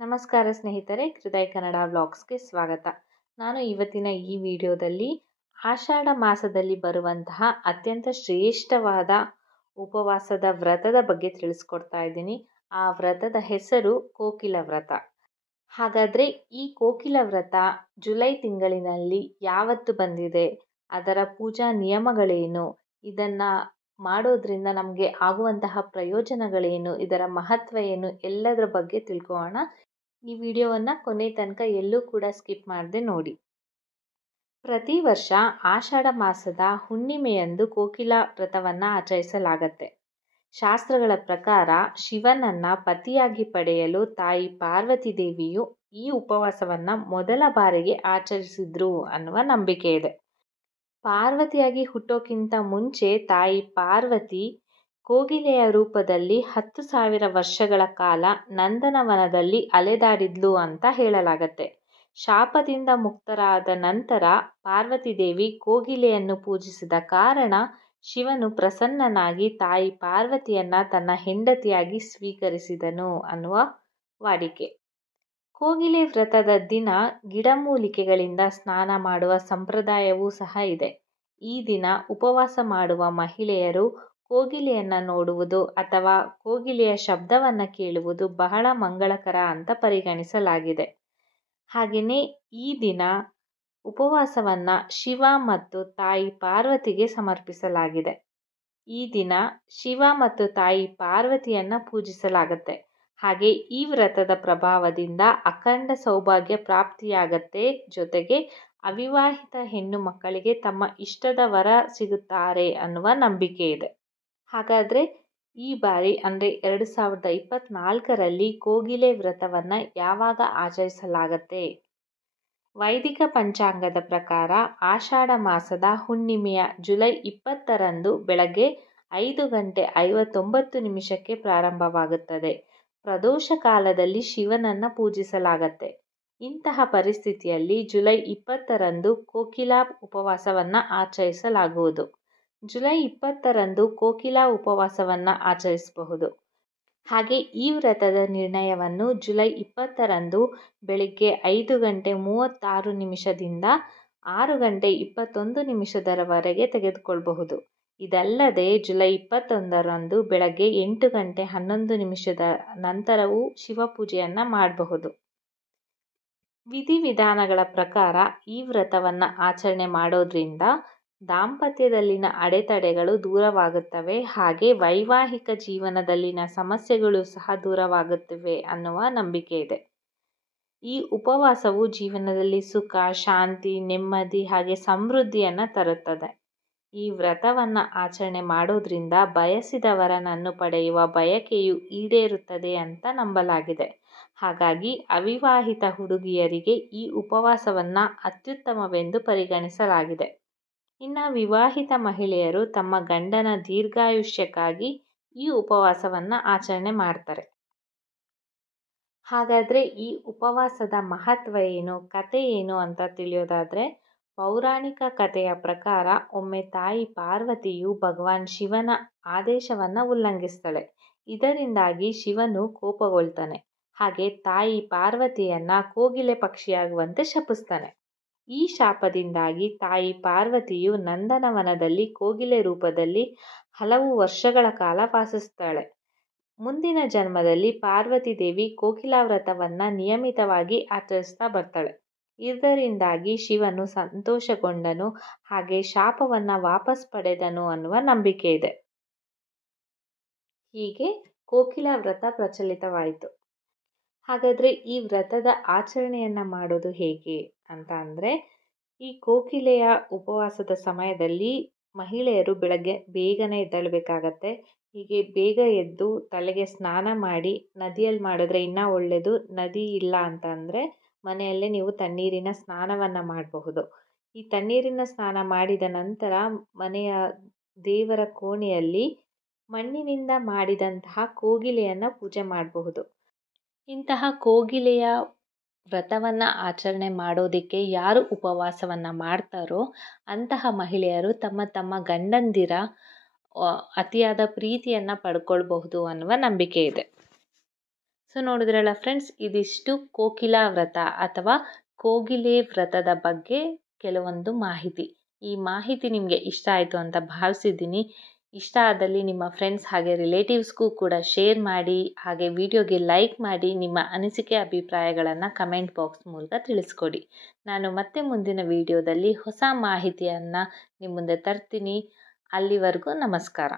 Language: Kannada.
ನಮಸ್ಕಾರ ಸ್ನೇಹಿತರೆ, ಹೃದಯ ಕನ್ನಡ ವ್ಲಾಗ್ಸ್ಗೆ ಸ್ವಾಗತ. ನಾನು ಇವತ್ತಿನ ಈ ವಿಡಿಯೋದಲ್ಲಿ ಆಷಾಢ ಮಾಸದಲ್ಲಿ ಬರುವಂತಹ ಅತ್ಯಂತ ಶ್ರೇಷ್ಠವಾದ ಉಪವಾಸದ ವ್ರತದ ಬಗ್ಗೆ ತಿಳಿಸ್ಕೊಡ್ತಾ ಇದ್ದೀನಿ. ಆ ವ್ರತದ ಹೆಸರು ಕೋಕಿಲ ವ್ರತ. ಹಾಗಾದರೆ ಈ ಕೋಕಿಲ ವ್ರತ ಜುಲೈ ತಿಂಗಳಿನಲ್ಲಿ ಯಾವತ್ತು ಬಂದಿದೆ, ಅದರ ಪೂಜಾ ನಿಯಮಗಳೇನು, ಇದನ್ನು ಮಾಡೋದ್ರಿಂದ ನಮಗೆ ಆಗುವಂತಹ ಪ್ರಯೋಜನಗಳೇನು, ಇದರ ಮಹತ್ವ ಏನು, ಎಲ್ಲದರ ಬಗ್ಗೆ ತಿಳ್ಕೊಳ್ಳೋಣ. ಈ ವಿಡಿಯೋವನ್ನು ಕೊನೆ ತನಕ ಎಲ್ಲೂ ಕೂಡ ಸ್ಕಿಪ್ ಮಾಡದೆ ನೋಡಿ. ಪ್ರತಿ ವರ್ಷ ಆಷಾಢ ಮಾಸದ ಹುಣ್ಣಿಮೆಯಂದು ಕೋಕಿಲ ವ್ರತವನ್ನು ಆಚರಿಸಲಾಗತ್ತೆ. ಶಾಸ್ತ್ರಗಳ ಪ್ರಕಾರ ಶಿವನನ್ನು ಪತಿಯಾಗಿ ಪಡೆಯಲು ತಾಯಿ ಪಾರ್ವತಿ ದೇವಿಯು ಈ ಉಪವಾಸವನ್ನು ಮೊದಲ ಬಾರಿಗೆ ಆಚರಿಸಿದ್ರು ಅನ್ನುವ ನಂಬಿಕೆ ಇದೆ. ಪಾರ್ವತಿಯಾಗಿ ಹುಟ್ಟೋಕ್ಕಿಂತ ಮುಂಚೆ ತಾಯಿ ಪಾರ್ವತಿ ಕೋಗಿಲೆಯ ರೂಪದಲ್ಲಿ 10,000 ವರ್ಷಗಳ ಕಾಲ ನಂದನವನದಲ್ಲಿ ಅಲೆದಾಡಿದ್ಲು ಅಂತ ಹೇಳಲಾಗತ್ತೆ. ಶಾಪದಿಂದ ಮುಕ್ತರಾದ ನಂತರ ಪಾರ್ವತಿ ದೇವಿ ಕೋಗಿಲೆಯನ್ನು ಪೂಜಿಸಿದ ಕಾರಣ ಶಿವನು ಪ್ರಸನ್ನನಾಗಿ ತಾಯಿ ಪಾರ್ವತಿಯನ್ನ ತನ್ನ ಹೆಂಡತಿಯಾಗಿ ಸ್ವೀಕರಿಸಿದನು ಅನ್ನುವ ವಾಡಿಕೆ. ಕೋಗಿಲೆ ವ್ರತದ ದಿನ ಗಿಡಮೂಲಿಕೆಗಳಿಂದ ಸ್ನಾನ ಮಾಡುವ ಸಂಪ್ರದಾಯವೂ ಸಹ ಇದೆ. ಈ ದಿನ ಉಪವಾಸ ಮಾಡುವ ಮಹಿಳೆಯರು ಕೋಗಿಲೆಯನ್ನು ನೋಡುವುದು ಅಥವಾ ಕೋಗಿಲೆಯ ಶಬ್ದವನ್ನು ಕೇಳುವುದು ಬಹಳ ಮಂಗಳಕರ ಅಂತ ಪರಿಗಣಿಸಲಾಗಿದೆ. ಹಾಗೆಯೇ ಈ ದಿನ ಉಪವಾಸವನ್ನು ಶಿವ ಮತ್ತು ತಾಯಿ ಪಾರ್ವತಿಗೆ ಸಮರ್ಪಿಸಲಾಗಿದೆ. ಈ ದಿನ ಶಿವ ಮತ್ತು ತಾಯಿ ಪಾರ್ವತಿಯನ್ನು ಪೂಜಿಸಲಾಗುತ್ತೆ. ಹಾಗೆ ಈ ವ್ರತದ ಪ್ರಭಾವದಿಂದ ಅಖಂಡ ಸೌಭಾಗ್ಯ ಪ್ರಾಪ್ತಿಯಾಗತ್ತೆ. ಜೊತೆಗೆ ಅವಿವಾಹಿತ ಹೆಣ್ಣು ಮಕ್ಕಳಿಗೆ ತಮ್ಮ ಇಷ್ಟದ ವರ ಸಿಗುತ್ತಾರೆ ಅನ್ನುವ ನಂಬಿಕೆ ಇದೆ. ಹಾಗಾದರೆ ಈ ಬಾರಿ ಅಂದರೆ 2024ರಲ್ಲಿ ಕೋಗಿಲೆ ವ್ರತವನ್ನು ಯಾವಾಗ ಆಚರಿಸಲಾಗತ್ತೆ? ವೈದಿಕ ಪಂಚಾಂಗದ ಪ್ರಕಾರ ಆಷಾಢ ಮಾಸದ ಹುಣ್ಣಿಮೆಯ ಜುಲೈ 20ರಂದು ಬೆಳಗ್ಗೆ 5:59 ಪ್ರಾರಂಭವಾಗುತ್ತದೆ. ಪ್ರದೋಷ ಕಾಲದಲ್ಲಿ ಶಿವನನ್ನು ಪೂಜಿಸಲಾಗತ್ತೆ. ಇಂತಹ ಪರಿಸ್ಥಿತಿಯಲ್ಲಿ ಜುಲೈ 20ರಂದು ಕೋಕಿಲ ಉಪವಾಸವನ್ನು ಆಚರಿಸಲಾಗುವುದು. ಜುಲೈ 20ರಂದು ಕೋಕಿಲ ಉಪವಾಸವನ್ನು ಆಚರಿಸಬಹುದು. ಹಾಗೆ ಈ ವ್ರತದ ನಿರ್ಣಯವನ್ನು ಜುಲೈ 20ರಂದು ಬೆಳಿಗ್ಗೆ 5:36ದಿಂದ 6:21 ತೆಗೆದುಕೊಳ್ಳಬಹುದು. ಇದಲ್ಲದೆ ಜುಲೈ 21ರಂದು ಬೆಳಗ್ಗೆ 8:11 ನಂತರವೂ ಶಿವಪೂಜೆಯನ್ನು ಮಾಡಬಹುದು. ವಿಧಿವಿಧಾನಗಳ ಪ್ರಕಾರ ಈ ವ್ರತವನ್ನು ಆಚರಣೆ ಮಾಡೋದ್ರಿಂದ ದಾಂಪತ್ಯದಲ್ಲಿನ ಅಡೆತಡೆಗಳು ದೂರವಾಗುತ್ತವೆ. ಹಾಗೆ ವೈವಾಹಿಕ ಜೀವನದಲ್ಲಿನ ಸಮಸ್ಯೆಗಳು ಸಹ ದೂರವಾಗುತ್ತವೆ ಅನ್ನುವ ನಂಬಿಕೆ ಇದೆ. ಈ ಉಪವಾಸವು ಜೀವನದಲ್ಲಿ ಸುಖ, ಶಾಂತಿ, ನೆಮ್ಮದಿ ಹಾಗೆ ಸಮೃದ್ಧಿಯನ್ನು ತರುತ್ತದೆ. ಈ ವ್ರತವನ್ನು ಆಚರಣೆ ಮಾಡೋದ್ರಿಂದ ಬಯಸಿದ ವರನನ್ನು ಪಡೆಯುವ ಬಯಕೆಯು ಈಡೇರುತ್ತದೆ ಅಂತ ನಂಬಲಾಗಿದೆ. ಹಾಗಾಗಿ ಅವಿವಾಹಿತ ಹುಡುಗಿಯರಿಗೆ ಈ ಉಪವಾಸವನ್ನು ಅತ್ಯುತ್ತಮವೆಂದು ಪರಿಗಣಿಸಲಾಗಿದೆ. ಇನ್ನು ವಿವಾಹಿತ ಮಹಿಳೆಯರು ತಮ್ಮ ಗಂಡನ ದೀರ್ಘಾಯುಷ್ಯಕ್ಕಾಗಿ ಈ ಉಪವಾಸವನ್ನು ಆಚರಣೆ ಮಾಡ್ತಾರೆ. ಹಾಗಾದರೆ ಈ ಉಪವಾಸದ ಮಹತ್ವ ಏನು, ಕತೆ ಏನು ಅಂತ ತಿಳಿಯೋದಾದರೆ, ಪೌರಾಣಿಕ ಕಥೆಯ ಪ್ರಕಾರ ಒಮ್ಮೆ ತಾಯಿ ಪಾರ್ವತಿಯು ಭಗವಾನ್ ಶಿವನ ಆದೇಶವನ್ನು ಉಲ್ಲಂಘಿಸ್ತಾಳೆ. ಇದರಿಂದಾಗಿ ಶಿವನು ಕೋಪಗೊಳ್ತಾನೆ. ಹಾಗೆ ತಾಯಿ ಪಾರ್ವತಿಯನ್ನ ಕೋಗಿಲೆ ಪಕ್ಷಿಯಾಗುವಂತೆ ಶಪಿಸ್ತಾನೆ. ಈ ಶಾಪದಿಂದಾಗಿ ತಾಯಿ ಪಾರ್ವತಿಯು ನಂದನವನದಲ್ಲಿ ಕೋಗಿಲೆ ರೂಪದಲ್ಲಿ ಹಲವು ವರ್ಷಗಳ ಕಾಲ ವಾಸಿಸ್ತಾಳೆ. ಮುಂದಿನ ಜನ್ಮದಲ್ಲಿ ಪಾರ್ವತಿ ದೇವಿ ಕೋಕಿಲ ವ್ರತವನ್ನು ನಿಯಮಿತವಾಗಿ ಆಚರಿಸ್ತಾ ಬರ್ತಾಳೆ. ಇದರಿಂದಾಗಿ ಶಿವನು ಸಂತೋಷಗೊಂಡನು, ಹಾಗೆ ಶಾಪವನ್ನು ವಾಪಸ್ ಪಡೆದನು ಅನ್ನುವ ನಂಬಿಕೆ ಇದೆ. ಹೀಗೆ ಕೋಕಿಲ ವ್ರತ ಪ್ರಚಲಿತವಾಯಿತು. ಹಾಗಾದರೆ ಈ ವ್ರತದ ಆಚರಣೆಯನ್ನು ಮಾಡೋದು ಹೇಗೆ ಅಂತ ಅಂದರೆ, ಈ ಕೋಕಿಲೆಯ ಉಪವಾಸದ ಸಮಯದಲ್ಲಿ ಮಹಿಳೆಯರು ಬೆಳಗ್ಗೆ ಬೇಗನೆ ಎದ್ದೇಳಬೇಕಾಗತ್ತೆ. ಹೀಗೆ ಬೇಗ ಎದ್ದು ತಲೆಗೆ ಸ್ನಾನ ಮಾಡಿ, ನದಿಯಲ್ಲಿ ಮಾಡಿದ್ರೆ ಇನ್ನೂ ಒಳ್ಳೆಯದು. ನದಿ ಇಲ್ಲ ಅಂತಂದರೆ ಮನೆಯಲ್ಲೇ ನೀವು ತಣ್ಣೀರಿನ ಸ್ನಾನವನ್ನು ಮಾಡಬಹುದು. ಈ ತಣ್ಣೀರಿನ ಸ್ನಾನ ಮಾಡಿದ ನಂತರ ಮನೆಯ ದೇವರ ಕೋಣೆಯಲ್ಲಿ ಮಣ್ಣಿನಿಂದ ಮಾಡಿದಂತಹ ಕೋಗಿಲೆಯನ್ನು ಪೂಜೆ ಮಾಡಬಹುದು. ಇಂತಹ ಕೋಗಿಲೆಯ ವ್ರತವನ್ನು ಆಚರಣೆ ಮಾಡೋದಕ್ಕೆ ಯಾರು ಉಪವಾಸವನ್ನು ಮಾಡ್ತಾರೋ ಅಂತಹ ಮಹಿಳೆಯರು ತಮ್ಮ ತಮ್ಮ ಗಂಡಂದಿರ ಅತಿಯಾದ ಪ್ರೀತಿಯನ್ನು ಪಡ್ಕೊಳ್ಬಹುದು ಅನ್ನುವ ನಂಬಿಕೆ ಇದೆ. ಸೊ ನೋಡಿದ್ರಲ್ಲ ಫ್ರೆಂಡ್ಸ್, ಇದಿಷ್ಟು ಕೋಕಿಲಾ ವ್ರತ ಅಥವಾ ಕೋಗಿಲೆ ವ್ರತದ ಬಗ್ಗೆ ಕೆಲವೊಂದು ಮಾಹಿತಿ. ಈ ಮಾಹಿತಿ ನಿಮಗೆ ಇಷ್ಟ ಆಯಿತು ಅಂತ ಭಾವಿಸಿದ್ದೀನಿ. ಇಷ್ಟ ಆದಲ್ಲಿ ನಿಮ್ಮ ಫ್ರೆಂಡ್ಸ್ ಹಾಗೆ ರಿಲೇಟಿವ್ಸ್ಗೂ ಕೂಡ ಶೇರ್ ಮಾಡಿ, ಹಾಗೆ ವಿಡಿಯೋಗೆ ಲೈಕ್ ಮಾಡಿ, ನಿಮ್ಮ ಅನಿಸಿಕೆ ಅಭಿಪ್ರಾಯಗಳನ್ನು ಕಮೆಂಟ್ ಬಾಕ್ಸ್ ಮೂಲಕ ತಿಳಿಸ್ಕೊಡಿ. ನಾನು ಮತ್ತೆ ಮುಂದಿನ ವಿಡಿಯೋದಲ್ಲಿ ಹೊಸ ಮಾಹಿತಿಯನ್ನು ನಿಮ್ಮ ಮುಂದೆ ತರ್ತೀನಿ. ಅಲ್ಲಿವರೆಗೂ ನಮಸ್ಕಾರ.